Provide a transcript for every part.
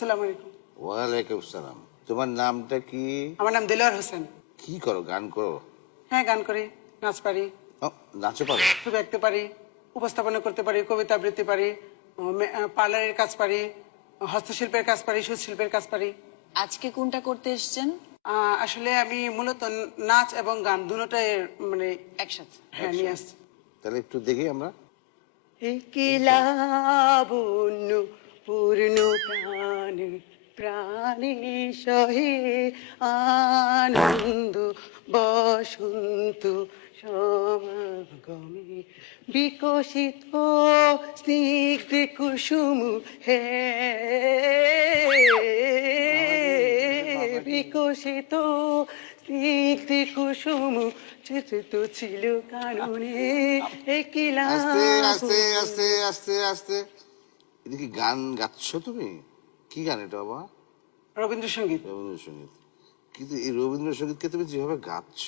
আসসালামু আলাইকুম। ওয়ালাইকুম সালাম। তোমার নামটা কি? আমার নাম দেলোয়ার হোসেন। কি করো? গান করো? হ্যাঁ, গান করি, নাচ পারি, ও, নাচও পারো? ছবি আঁকতে পারি, উপস্থাপনা করতে পারি, কবিতা আবৃত্তি পারি, পার্লারের কাজ পারি, হস্তশিল্পের কাজ পারি, সুশিল্পের কাজ পারি। আজকে কোনটা করতে এসেছেন? আসলে আমি মূলত নাচ এবং গান দুটোটাই মানে একসাথে। হ্যাঁ নিয়ে আসছি। তাহলে একটু দেখি আমরা। লাবণ্য পূর্ণ প্রাণে প্রাণে সহে আনন্দ বসন্ত সমাগমে বিকশিত স্নিগ্ধ কুসুম হে বিকশিত স্নিগ্ধ কুসুম চিত্রিত ছিল কারণে আস্তে আস্তে আস্তে আস্তে আস্তে। এটা কি গান গাচ্ছ তুমি? কি গান এটা বাবা? রবীন্দ্রসঙ্গীত। রবীন্দ্রসঙ্গীত। কিন্তু এই রবীন্দ্রসঙ্গীতকে তুমি যেভাবে গাচ্ছ,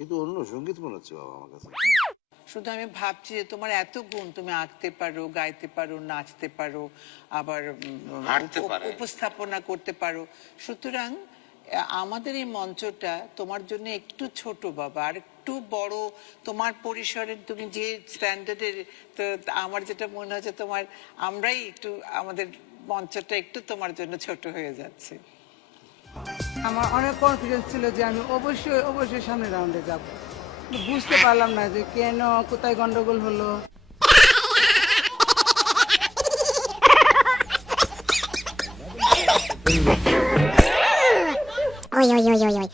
এ তো অন্য সঙ্গীত মনে হচ্ছে বাবা আমার কাছে। শুধু আমি ভাবছি যে তোমার এত গুণ, তুমি আঁকতে পারো, গাইতে পারো, নাচতে পারো, আবার হাঁটতে পারে। উপস্থাপনা করতে পারো। সুতরাং আমাদের এই মঞ্চটা তোমার জন্য একটু ছোট বাবা, আর একটু বড় তোমার পরিসরের, তুমি যে স্ট্যান্ডার্ডের, তো আমার যেটা মনে হচ্ছে তোমার, আমরাই একটু আমাদের মঞ্চটা একটু তোমার জন্য ছোট হয়ে যাচ্ছে। আমার অনেক কনফিডেন্স ছিল যে আমি অবশ্যই সামনের রাউন্ডে যাব। বুঝতে পারলাম না যে কেন, কোথায় গন্ডগোল হলো। Oi, oi, oi, oi, oi.